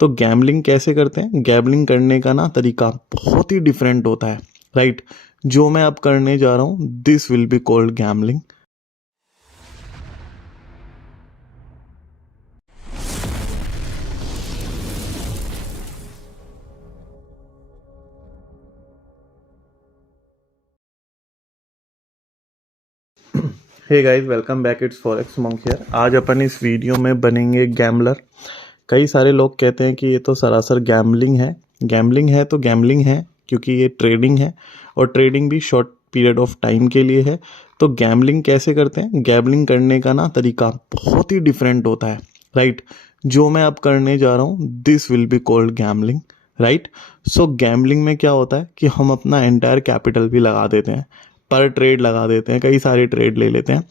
तो गैम्बलिंग कैसे करते हैं? गैम्बलिंग करने का ना तरीका बहुत ही डिफरेंट होता है, राइट? जो मैं अब करने जा रहा हूँ, this will be called gambling. Hey guys, welcome back, it's forex monk here. आज अपन इस वीडियो में बनेंगे गैम्बलर। कई सारे लोग कहते हैं कि ये तो सरासर गैम्बलिंग है। गैम्बलिंग है तो गैम्बलिंग है, क्योंकि ये ट्रेडिंग है और ट्रेडिंग भी शॉर्ट पीरियड ऑफ टाइम के लिए है। तो गैम्बलिंग कैसे करते हैं? गैम्बलिंग करने का ना तरीका बहुत ही डिफरेंट होता है, राइट? जो मैं अब करने जा रहा हूँ, this will be called gambling, right? So gambling में क्या होता है कि हम अपना एंटायर कैपिटल भी लगा देते हैं, पर ट्रेड लगा देते हैं, कई सारे ट्रेड ले लेते हैं।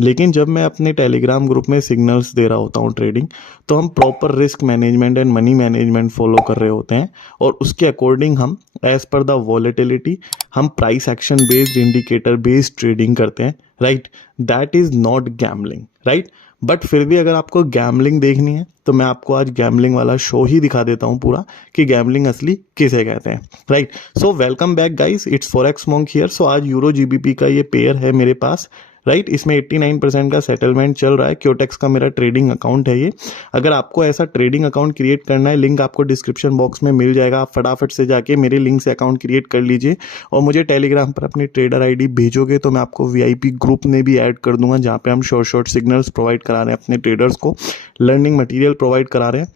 लेकिन जब मैं अपने टेलीग्राम ग्रुप में सिग्नल्स दे रहा होता हूँ ट्रेडिंग, तो हम proper risk management and money management follow कर रहे होते हैं और उसके अकॉर्डिंग हम एज पर द वॉलेटिलिटी हम price action based indicator based trading करते हैं, right? That is not gambling, right? But फिर भी अगर आपको गैम्बलिंग देखनी है तो मैं आपको आज गैम्बलिंग वाला शो ही दिखा देता हूँ पूरा, कि गैम्बलिंग असली किसे कहते हैं, right? So welcome back guys, it's forex monk here. So आज यूरो जीबीपी का ये पेयर है मेरे पास, राइट? इसमें 89% का सेटलमेंट चल रहा है। क्योटेक्स का मेरा ट्रेडिंग अकाउंट है ये। अगर आपको ऐसा ट्रेडिंग अकाउंट क्रिएट करना है, लिंक आपको डिस्क्रिप्शन बॉक्स में मिल जाएगा। आप फटाफट से जाके मेरे लिंक से अकाउंट क्रिएट कर लीजिए और मुझे टेलीग्राम पर अपनी ट्रेडर आईडी भेजोगे तो मैं आपको वीआईपी ग्रुप में भी ऐड कर दूंगा, जहाँ पे हम शॉर्ट शॉर्ट सिग्नल्स प्रोवाइड करा रहे हैं अपने ट्रेडर्स को, लर्निंग मटेरियल प्रोवाइड करा रहे हैं,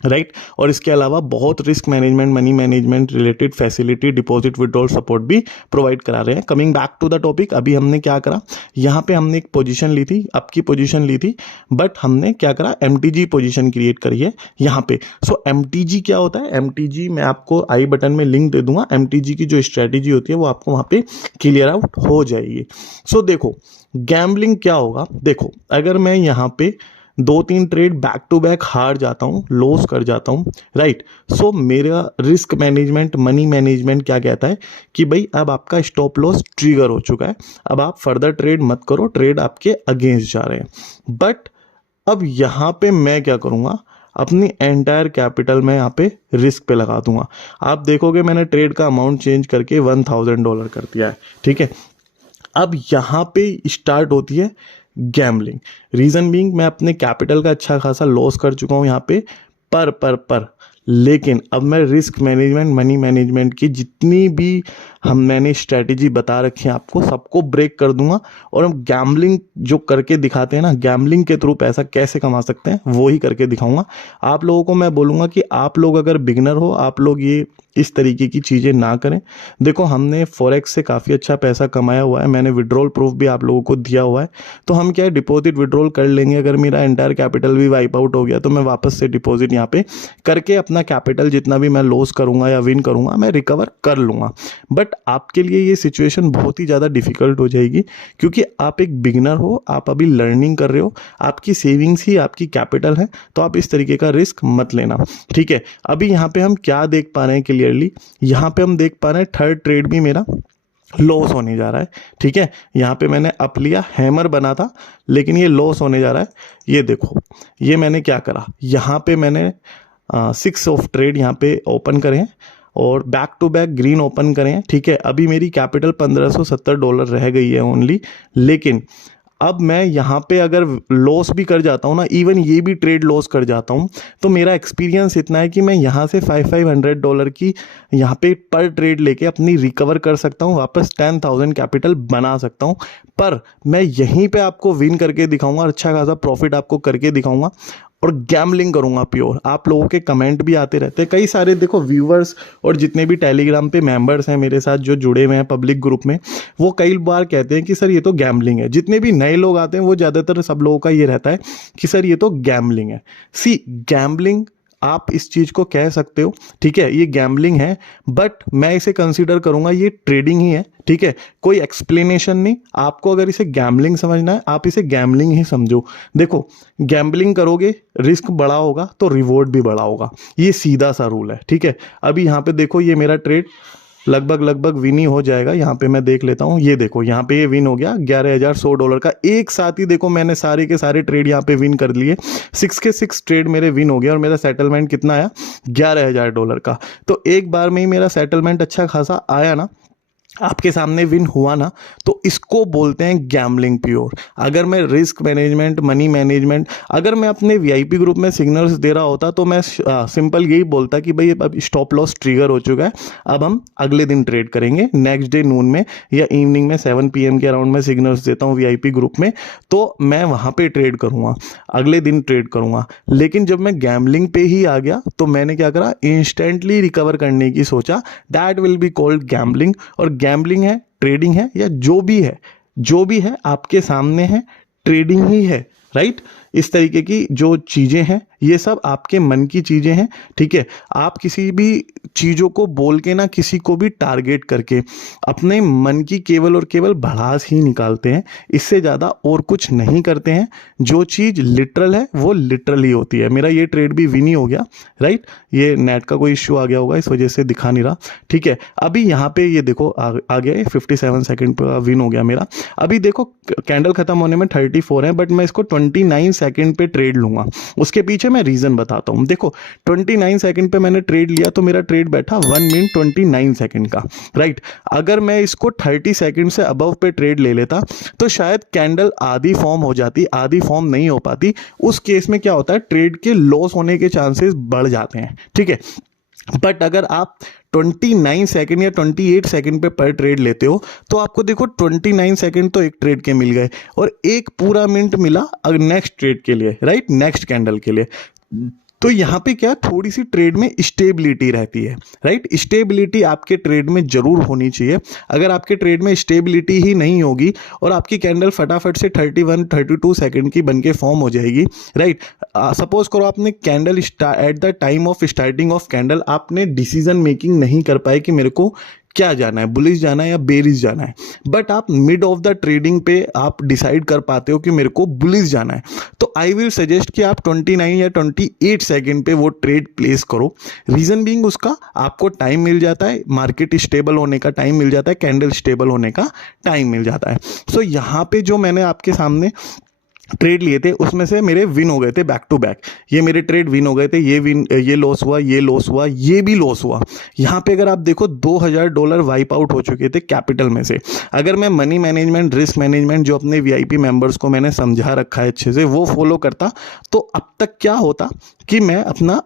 राइट? और इसके अलावा बहुत risk management, money management related facility, deposit withdrawal support भी प्रोवाइड करा रहे हैं। Coming back to the topic, अभी हमने क्या करा, यहाँ पे हमने एक पोजीशन ली थी, अप की पोजीशन ली थी, बट हमने क्या करा, एमटीजी पोजीशन क्रिएट करी है यहाँ पे। सो एमटीजी क्या होता है? एमटीजी मैं आपको आई बटन में लिंक दे दूंगा। एमटीजी की जो स्ट्रेटेजी होती है वो आपको वहाँ पे क्लियर आउट हो जाएगी। सो देखो गैम्बलिंग क्या होगा। देखो, अगर मैं यहाँ पे 2-3 ट्रेड बैक टू बैक हार जाता हूँ, लॉस कर जाता हूँ, राइट? सो मेरा रिस्क मैनेजमेंट, मनी मैनेजमेंट क्या कहता है कि भाई अब आपका स्टॉप लॉस ट्रिगर हो चुका है, अब आप फर्दर ट्रेड मत करो, ट्रेड आपके अगेंस्ट जा रहे हैं। बट अब यहाँ पे मैं क्या करूँगा, अपनी एंटायर कैपिटल में यहाँ पे रिस्क पे लगा दूंगा। आप देखोगे मैंने ट्रेड का अमाउंट चेंज करके $1000 कर दिया है, ठीक है? अब यहाँ पे स्टार्ट होती है गैम्बलिंग। रीजन बीइंग, मैं अपने कैपिटल का अच्छा खासा लॉस कर चुका हूँ यहाँ पे, पर लेकिन अब मैं रिस्क मैनेजमेंट, मनी मैनेजमेंट की जितनी भी मैंने स्ट्रेटेजी बता रखी है आपको, सबको ब्रेक कर दूंगा और हम गैम्बलिंग जो करके दिखाते हैं ना, गैम्बलिंग के थ्रू पैसा कैसे कमा सकते हैं वो ही करके दिखाऊंगा आप लोगों को। मैं बोलूँगा कि आप लोग अगर बिगनर हो, आप लोग ये इस तरीके की चीज़ें ना करें। देखो, हमने फॉरेक्स से काफ़ी अच्छा पैसा कमाया हुआ है, मैंने विड्रॉल प्रूफ भी आप लोगों को दिया हुआ है। तो हम क्या है, डिपॉजिट विड्रॉल कर लेंगे। अगर मेरा एंटायर कैपिटल भी वाइप आउट हो गया तो मैं वापस से डिपॉजिट यहाँ पे करके अपना कैपिटल जितना भी मैं लॉस करूंगा या विन करूंगा मैं रिकवर कर लूँगा। बट आपके लिए ये सिचुएशन बहुत ही ज़्यादा डिफिकल्ट हो जाएगी, क्योंकि आप एक बिगिनर हो, आप अभी लर्निंग कर रहे हो, आपकी सेविंग्स ही आपकी कैपिटल है। तो आप इस तरीके का रिस्क मत लेना, ठीक है? अभी यहाँ पे हम क्या देख पा रहे हैं क्लियरली, यहाँ पे हम देख पा रहे हैं थर्ड ट्रेड भी मेरा लॉस होने जा रहा है, ठीक है? यहाँ पे मैंने अप लिया, हैमर बना था, लेकिन ये लॉस होने जा रहा है। ये देखो, ये मैंने क्या करा, यहाँ पे मैंने 6 ऑफ ट्रेड यहाँ पे ओपन करे हैं और back to back green open करें हैं, ठीक है? अभी मेरी कैपिटल $1570 रह गई है ओनली। लेकिन अब मैं यहाँ पे अगर लॉस भी कर जाता हूँ ना, इवन ये भी ट्रेड लॉस कर जाता हूँ, तो मेरा एक्सपीरियंस इतना है कि मैं यहाँ से $500 की यहाँ पे पर ट्रेड लेके अपनी रिकवर कर सकता हूँ, वापस 10,000 कैपिटल बना सकता हूँ। पर मैं यहीं पे आपको विन करके दिखाऊंगा, अच्छा खासा प्रॉफिट आपको करके दिखाऊंगा और गैम्बलिंग करूंगा प्योर। आप लोगों के कमेंट भी आते रहते हैं कई सारे, देखो व्यूवर्स और जितने भी टेलीग्राम पे मेंबर्स हैं मेरे साथ जो जुड़े हुए हैं पब्लिक ग्रुप में, वो कई बार कहते हैं कि सर ये तो गैम्बलिंग है। जितने भी नए लोग आते हैं वो ज़्यादातर सब लोगों का ये रहता है कि सर ये तो गैम्बलिंग है। सी, गैम्बलिंग आप इस चीज़ को कह सकते हो, ठीक है? ये गैम्बलिंग है, बट मैं इसे कंसीडर करूंगा ये ट्रेडिंग ही है, ठीक है? कोई एक्सप्लेनेशन नहीं। आपको अगर इसे गैम्बलिंग समझना है, आप इसे गैम्बलिंग ही समझो। देखो, गैम्बलिंग करोगे, रिस्क बड़ा होगा तो रिवॉर्ड भी बड़ा होगा, ये सीधा सा रूल है, ठीक है? अभी यहाँ पे देखो, ये मेरा ट्रेड लगभग विन ही हो जाएगा। यहाँ पे मैं देख लेता हूँ, ये देखो यहाँ पे ये विन हो गया $11,100 का। एक साथ ही देखो मैंने सारे के सारे ट्रेड यहाँ पे विन कर लिए, 6 के 6 ट्रेड मेरे विन हो गए और मेरा सेटलमेंट कितना आया, $11,000 का। तो एक बार में ही मेरा सेटलमेंट अच्छा खासा आया ना, आपके सामने विन हुआ ना, तो इसको बोलते हैं गैम्बलिंग प्योर। अगर मैं रिस्क मैनेजमेंट, मनी मैनेजमेंट, अगर मैं अपने वीआईपी ग्रुप में सिग्नल्स दे रहा होता तो मैं सिंपल यही बोलता कि भाई अब स्टॉप लॉस ट्रिगर हो चुका है, अब हम अगले दिन ट्रेड करेंगे, नेक्स्ट डे नून में या इवनिंग में 7 PM के अराउंड में सिग्नल्स देता हूँ वीआईपी ग्रुप में, तो मैं वहाँ पे ट्रेड करूँगा, अगले दिन ट्रेड करूँगा। लेकिन जब मैं गैम्बलिंग पे ही आ गया तो मैंने क्या करा, इंस्टेंटली रिकवर करने की सोचा। That will be called gambling. और गैम्बलिंग है, ट्रेडिंग है, या जो भी है आपके सामने है, ट्रेडिंग ही है, राइट। इस तरीके की जो चीज़ें हैं ये सब आपके मन की चीज़ें हैं, ठीक है। आप किसी भी चीज़ों को बोल के ना, किसी को भी टारगेट करके अपने मन की केवल और केवल भड़ास ही निकालते हैं, इससे ज़्यादा और कुछ नहीं करते हैं। जो चीज़ लिटरल है वो लिटरल ही होती है। मेरा ये ट्रेड भी विन ही हो गया, राइट। ये नेट का कोई इश्यू आ गया होगा, इस वजह से दिखा नहीं रहा, ठीक है। अभी यहाँ पे ये देखो आ गया 57 सेकंड पर विन हो गया मेरा। अभी देखो कैंडल खत्म होने में 34 है, बट मैं इसको 29 सेकंड पे ट्रेड लूंगा। उसके पीछे मैं रीजन बताता हूं। देखो 29 सेकंड पे मैंने ट्रेड लिया तो मेरा ट्रेड बैठा 1 मिनट 29 सेकंड का, राइट। अगर मैं इसको 30 सेकंड से अबव पे ट्रेड ले लेता तो शायद कैंडल आधी फॉर्म हो जाती, आधी फॉर्म नहीं हो पाती। उस केस में क्या होता है, ट्रेड के लॉस होने के चांसेस बढ़ जाते हैं, ठीक है। बट अगर आप 29 सेकंड या 28 सेकंड पे पर ट्रेड लेते हो तो आपको देखो 29 सेकंड तो एक ट्रेड के मिल गए और एक पूरा मिनट मिला नेक्स्ट ट्रेड के लिए, राइट, नेक्स्ट कैंडल के लिए। तो यहाँ पे क्या, थोड़ी सी ट्रेड में स्टेबिलिटी रहती है, राइट। स्टेबिलिटी आपके ट्रेड में जरूर होनी चाहिए। अगर आपके ट्रेड में स्टेबिलिटी ही नहीं होगी और आपकी कैंडल फटाफट से 31 32 सेकंड की बनके फॉर्म हो जाएगी, राइट। सपोज करो आपने candle at the time of starting of candle आपने डिसीजन मेकिंग नहीं कर पाए कि मेरे को क्या जाना है, बुलिश जाना है या बेरिश जाना है, बट आप मिड ऑफ द ट्रेडिंग पे आप डिसाइड कर पाते हो कि मेरे को बुलिश जाना है, तो आई विल सजेस्ट कि आप 29 या 28 सेकंड पे वो ट्रेड प्लेस करो। रीजन बीइंग उसका आपको टाइम मिल जाता है, मार्केट स्टेबल होने का टाइम मिल जाता है, कैंडल स्टेबल होने का टाइम मिल जाता है। सो यहाँ पे जो मैंने आपके सामने ट्रेड लिए थे उसमें से मेरे विन हो गए थे बैक टू बैक। ये मेरे ट्रेड विन हो गए थे, ये लॉस हुआ, ये लॉस हुआ, ये भी लॉस हुआ। यहाँ पे अगर आप देखो $2,000 वाइप आउट हो चुके थे कैपिटल में से। अगर मैं मनी मैनेजमेंट, रिस्क मैनेजमेंट जो अपने वीआईपी मेंबर्स को मैंने समझा रखा है अच्छे से, वो फॉलो करता तो अब तक क्या होता कि मैं अपना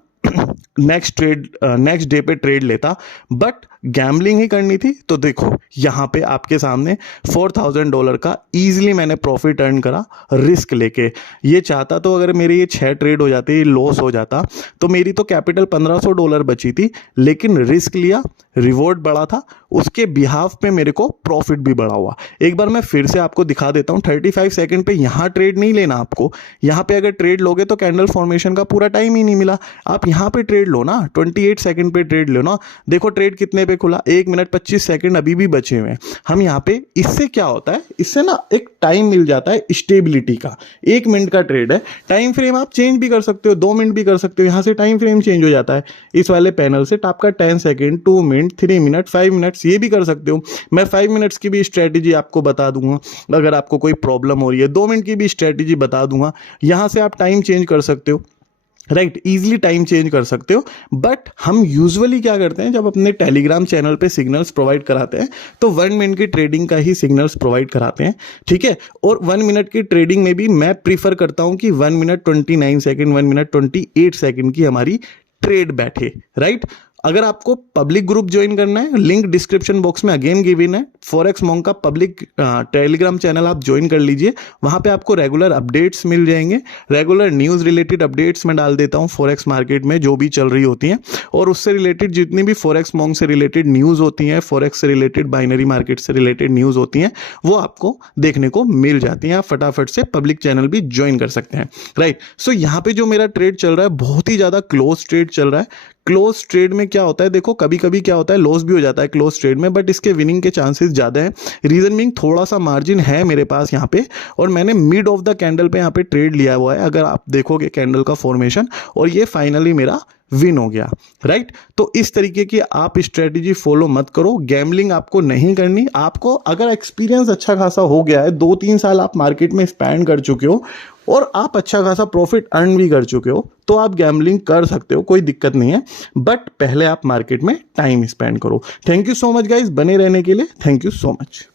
नेक्स्ट डे पे ट्रेड लेता। बट गैम्बलिंग ही करनी थी तो देखो यहाँ पे आपके सामने $4,000 का इजीली मैंने प्रॉफिट अर्न करा रिस्क लेके। ये चाहता तो अगर मेरे ये 6 ट्रेड हो जाते, लॉस हो जाता, तो मेरी तो कैपिटल $1,500 बची थी, लेकिन रिस्क लिया, रिवॉर्ड बढ़ा था, उसके बिहाफ पे मेरे को प्रॉफिट भी बढ़ा हुआ। एक बार मैं फिर से आपको दिखा देता हूँ। 35 सेकंड पे यहाँ ट्रेड नहीं लेना आपको। यहाँ पे अगर ट्रेड लोगे तो कैंडल फॉर्मेशन का पूरा टाइम ही नहीं मिला। आप यहाँ पे ट्रेड लो ना, 28 सेकंड पे ट्रेड लो ना। देखो ट्रेड कितने पे खुला, 1 मिनट 25 सेकंड अभी भी बचे हुए हैं। हम यहाँ पे, इससे क्या होता है, इससे ना एक टाइम मिल जाता है स्टेबिलिटी का। 1 मिनट का ट्रेड है, टाइम फ्रेम आप चेंज भी कर सकते हो, 2 मिनट भी कर सकते हो। यहाँ से टाइम फ्रेम चेंज हो जाता है इस वाले पैनल से। आपका 10 सेकंड, 2 मिनट, 3 मिनट, 5 मिनट्स ये भी कर सकते हो। मैं 5 मिनट्स की भी स्ट्रेटेजी आपको बता दूंगा अगर आपको कोई प्रॉब्लम हो रही है। 2 मिनट की भी स्ट्रेटेजी बता दूंगा। यहाँ से आप टाइम चेंज कर सकते हो, राइट, इजीली टाइम चेंज कर सकते हो। बट हम यूजुअली क्या करते हैं, जब अपने टेलीग्राम चैनल पे सिग्नल्स प्रोवाइड कराते हैं तो 1 मिनट की ट्रेडिंग का ही सिग्नल्स प्रोवाइड कराते हैं, ठीक है। और 1 मिनट की ट्रेडिंग में भी मैं प्रीफर करता हूं कि 1 मिनट 29 सेकंड, 1 मिनट 28 सेकंड की हमारी ट्रेड बैठे, राइट। अगर आपको पब्लिक ग्रुप ज्वाइन करना है, लिंक डिस्क्रिप्शन बॉक्स में अगेन गिवन है। फॉरेक्स मॉन्क का पब्लिक टेलीग्राम चैनल आप ज्वाइन कर लीजिए। वहां पे आपको रेगुलर अपडेट्स मिल जाएंगे, रेगुलर न्यूज़ रिलेटेड अपडेट्स मैं डाल देता हूं फॉरेक्स मार्केट में जो भी चल रही होती हैं, और उससे रिलेटेड जितनी भी फॉरेक्स मॉन्क से रिलेटेड न्यूज़ होती हैं, फॉरेक्स से रिलेटेड, बाइनरी मार्केट से रिलेटेड न्यूज़ होती हैं, वो आपको देखने को मिल जाती हैं। आप फटाफट से पब्लिक चैनल भी ज्वाइन कर सकते हैं, राइट। सो यहाँ पे जो मेरा ट्रेड चल रहा है बहुत ही ज़्यादा क्लोज ट्रेड चल रहा है। क्लोज ट्रेड में क्या होता है, देखो कभी कभी क्या होता है, लॉस भी हो जाता है क्लोज ट्रेड में, बट इसके विनिंग के चांसेस ज़्यादा हैं। रीजन बीइंग थोड़ा सा मार्जिन है मेरे पास यहाँ पे, और मैंने मिड ऑफ द कैंडल पे यहाँ पे ट्रेड लिया हुआ है। अगर आप देखोगे कैंडल का फॉर्मेशन, और ये फाइनली मेरा विन हो गया, राइट। तो इस तरीके की आप स्ट्रेटेजी फॉलो मत करो, गैम्बलिंग आपको नहीं करनी। आपको अगर एक्सपीरियंस अच्छा खासा हो गया है, 2-3 साल आप मार्केट में स्पेंड कर चुके हो और आप अच्छा खासा प्रॉफिट अर्न भी कर चुके हो, तो आप गैम्बलिंग कर सकते हो, कोई दिक्कत नहीं है। बट पहले आप मार्केट में टाइम स्पेंड करो। Thank you so much guys, बने रहने के लिए थैंक यू सो मच।